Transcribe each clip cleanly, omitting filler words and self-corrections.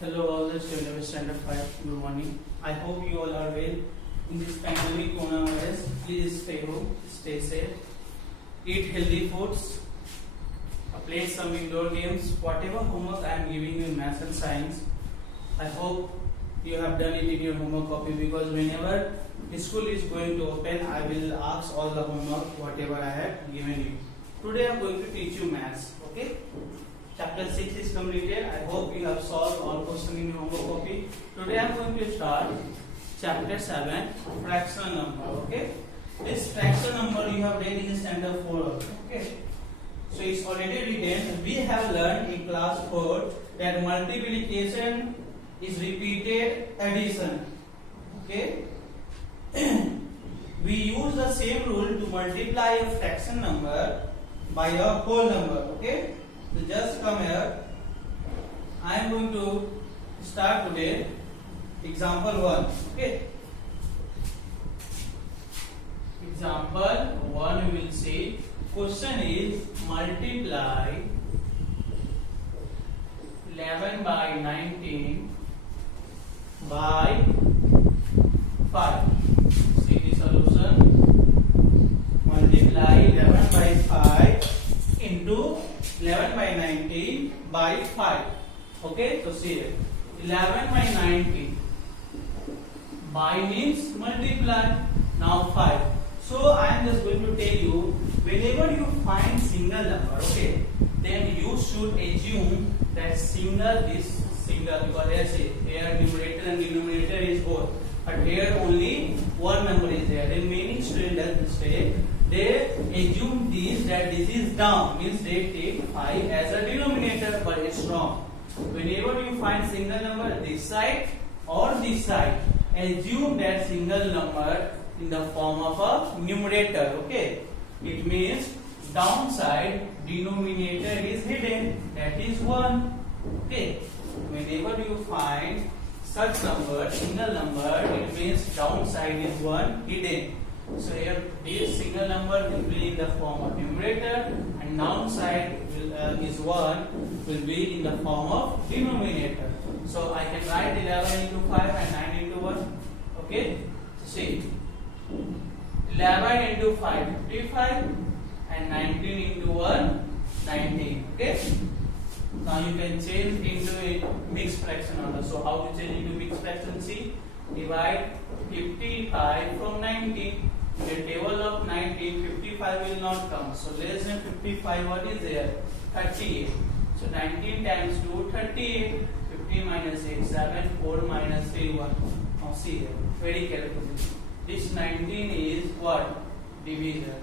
Hello all the students of Standard 5. Good morning. I hope you all are well. In this pandemic coronavirus, please stay home, stay safe, eat healthy foods, play some indoor games. Whatever homework I am giving you in maths and science, I hope you have done it in your homework copy, because whenever the school is going to open, I will ask all the homework whatever I have given you. Today I am going to teach you maths. Okay. Chapter 6 is completed. I hope you have solved all questions in your homework copy. Today I am going to start chapter 7, fraction number. Okay. This fraction number you have read in standard 4. Okay. So it's already written. We have learned in class 4 that multiplication is repeated addition. Okay. We use the same rule to multiply a fraction number by a whole number. Okay. So just come here. I am going to start today example 1. Okay. Example 1 we will see. Question is multiply 11 by 19 by 5. See the solution. Multiply 11 by 5 into 11 by 19 by 5. Okay, so see it. 11 by 19. By means multiply. Now 5. So I am just going to tell you, whenever you find single number, okay, then you should assume that single is single, because here numerator and denominator is both. But here only one number is there. Then many students does mistake. They assume that this is down, means they take 5 as a denominator, but it's wrong. Whenever you find single number this side or this side, assume that single number in the form of a numerator. Okay, it means downside denominator is hidden, that is 1. Okay, whenever you find such number, single number, it means downside is 1 hidden. So here this single number will be in the form of numerator, and downside is 1 will be in the form of denominator. So I can write 11 into 5 and 9 into 1. Okay, see, 11 into 5 55 and 19 into 1 19. Okay, now you can change into a mixed fraction order. So how to change into mixed fraction? See, divide 55 from 19. In the table of 19, 55 will not come. So less than 55, what is there? 38. So 19 times 2, 38. 50 minus 8, 7. 4 minus 3, 1. Now see here, very carefully. This 19 is what? Divisor.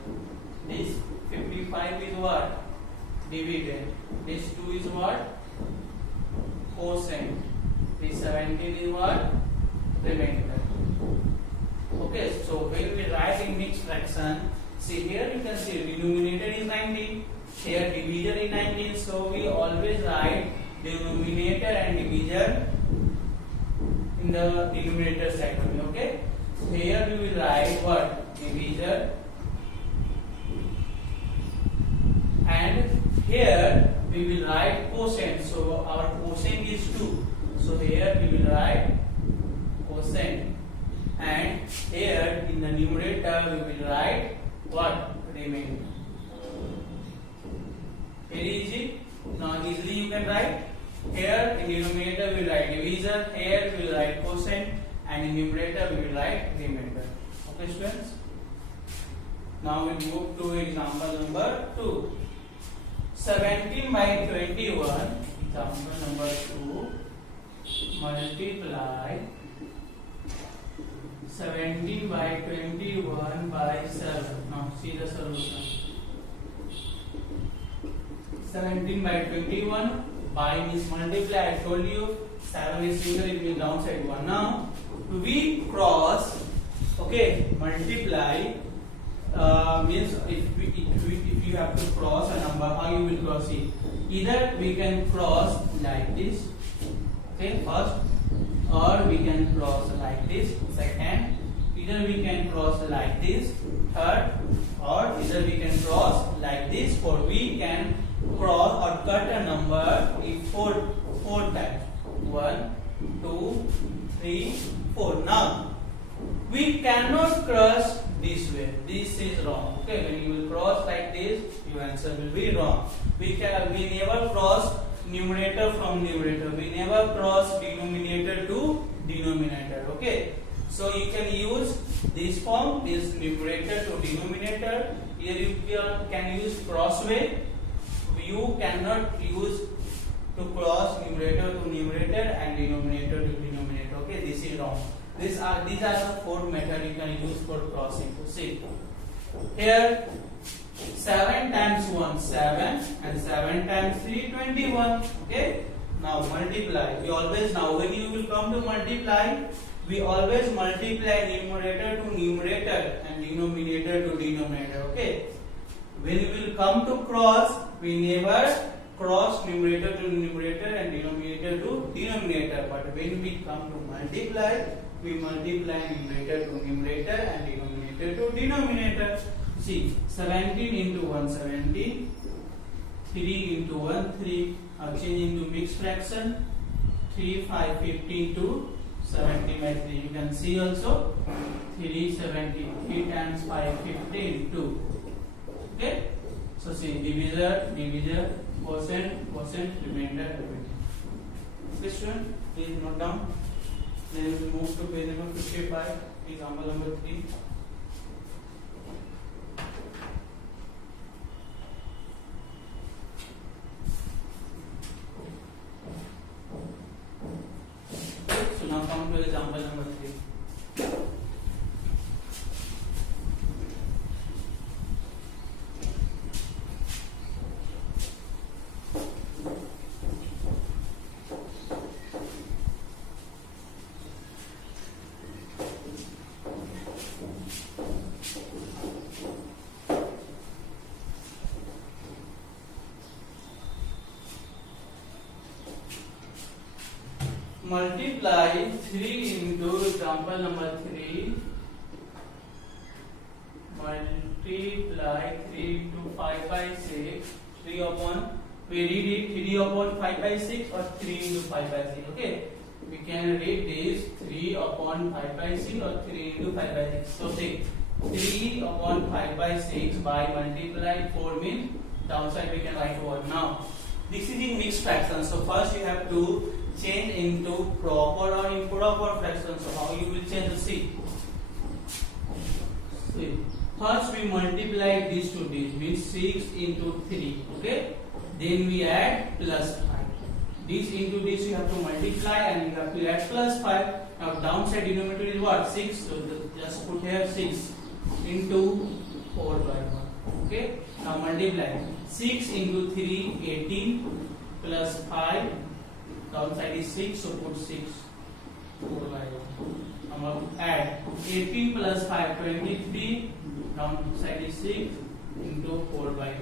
This 55 is what? Dividend. This 2 is what? Quotient. This 17 is what? Remainder. Okay, so when we write in mixed fraction, see here you can see denominator is 19, here divisor is 19, so we always write denominator and divisor in the denominator side only. Okay, so here we will write what? Divisor, and here we will write quotient. So our quotient is 2, so here we will write quotient. And here in the numerator we will write what? Remainder. Very easy. Now easily you can write. Here in denominator we will write divisor, here we will write quotient, and in numerator we will write remainder. Okay students? Now we move to example number 2. 17 by 21. Example number 2. Multiply 17 by 21 by 7. Now see the solution. 17 by 21, by means multiply. I told you 7 is single, it means downside 1. Now we cross, okay, multiply means if you have to cross a number, how you will cross it? Either we can cross like this, okay, first, or we can cross like this, second, either we can cross like this, third, or either we can cross like this, or we can cross or cut a number in four times. 1, 2, 3, 4. Now we cannot cross this way. This is wrong. Okay, when you will cross like this, your answer will be wrong. We never cross numerator from numerator. We never cross denominator to denominator. Okay, so you can use this form, this numerator to denominator. Here you can use cross way. You cannot use to cross numerator to numerator and denominator to denominator. Okay, this is wrong. These are the four methods you can use for crossing. See here, 7 times 1 7 and 7 times 3 21. Okay, now multiply. We always, now when you will come to multiply, we always multiply numerator to numerator and denominator to denominator. Okay, when we will come to cross, we never cross numerator to numerator and denominator to denominator, but when we come to multiply, we multiply numerator to numerator and denominator to denominator. See, 17 into 1 17, 3 into 1 3. Now change into mixed fraction. 3 5 15 to 70 by 3. You can see also 370. 3 times 5 15 2. Okay. So see, divisor, quotient, remainder, everything. Okay, student, please note down. Then we will move to page number 55, example number 3. So now come to example number 3. Multiply 3 into example number 3. Multiply 3 into 5 by 6. 3 upon, we read it 3 upon 5 by 6 or 3 into 5 by 6. Okay, we can read this 3 upon 5 by 6 or 3 into 5 by 6. So say 3 upon 5 by 6 by multiply 4 means downside we can write 1. Now this is in mixed fraction. So first you have to change into proper or improper fraction. So how you will change the C? See, first we multiply this to this, means 6 into 3. Okay, then we add plus 5. This into this you have to multiply and you have to add plus 5. Now downside denominator is what? 6. So just put here 6 into 4 by 1. Okay, now multiply 6 into 3 18 plus 5. Downside is 6, so put 6 4 by 1. Now add 18 plus 5 23. Downside is 6 into 4 by 1.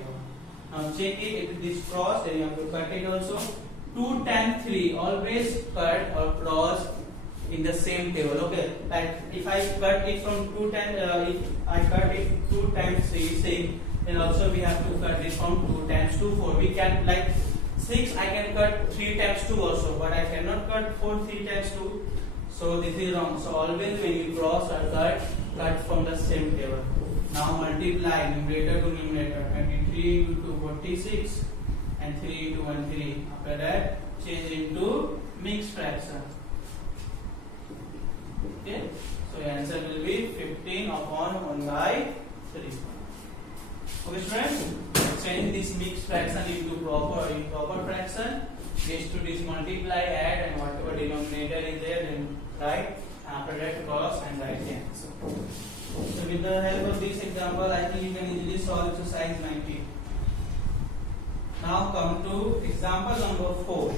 Now check it, if this cross, then you have to cut it also. 2 times 3, always cut or cross in the same table. Okay, like if I cut it from 2 times, if I cut it 2 times 3 6, then also we have to cut it from 2 times 2 4. We can, like 6 I can cut 3 times 2 also, but I cannot cut 4 3 times 2. So this is wrong. So always when you cross or cut from the same table. Now multiply numerator to numerator. 23 into 46 and 3 into 1 3. After that change into mixed fraction. Okay, so the answer will be 15 upon 1 by 3. Okay students, change this mixed fraction into proper or improper fraction. This to this multiply, add, and whatever denominator is there, then write. After that cross and write the answer. So with the help of this example, I think you can easily solve exercise 19. Now come to example number 4.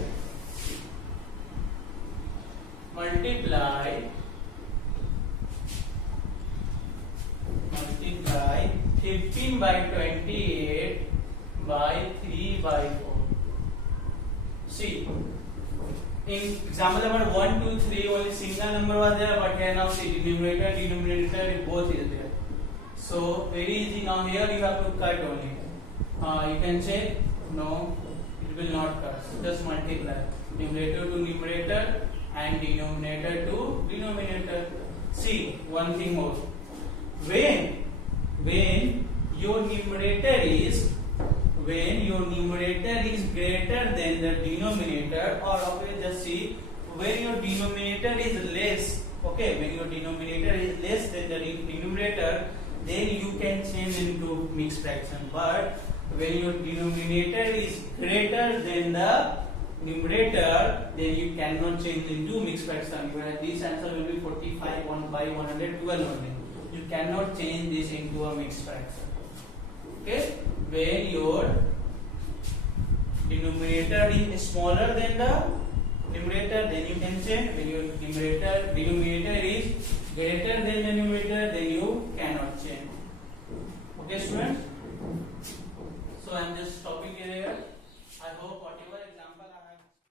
Multiply 15 by 28 by 3 by 4. See, in example number 1, 2, 3, only single number was there, but here now see, numerator, denominator, both is there. So very easy. Now here you have to cut only. You can check. No, it will not cut. Just multiply numerator to numerator and denominator to denominator. See, one thing more. When your numerator is greater than the denominator, or okay, just see, when your denominator is less, okay, when your denominator is less than the numerator, then you can change into mixed fraction. But when your denominator is greater than the numerator, then you cannot change into mixed fraction. This answer will be 45 1 by 112 only. You cannot change this into a mixed fraction. Okay, when your denominator is smaller than the numerator, then you can change. When your denominator is greater than the numerator, then you cannot change. Okay, students. So I am just stopping here. I hope whatever